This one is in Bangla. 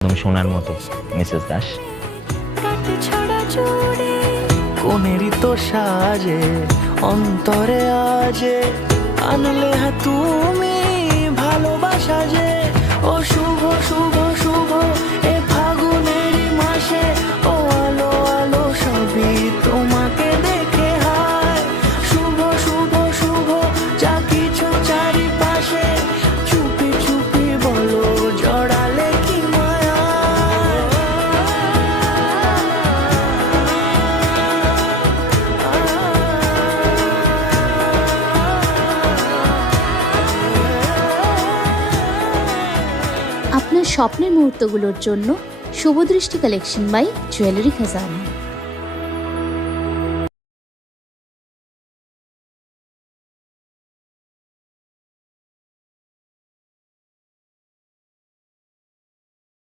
একদম সোনার মতো মিসেস দাস। কোনেরই তো সাজে অন্তরে আজে আনলে তুমি ভালোবাসা যে ও শুভ শুভ শুভ এ ফাগুনেরই মাসে ও আলো আলো সবই তোমাকে দেখে হায় শুভ শুভ শুভ যা কিছু চারিপাশে চুপি চুপি বলো জড়ালে কি মায়া। আপনার স্বপ্নের মুহূর্তগুলোর জন্য শুভদৃষ্টি কালেকশন বাই জুয়েলারি খাজানা।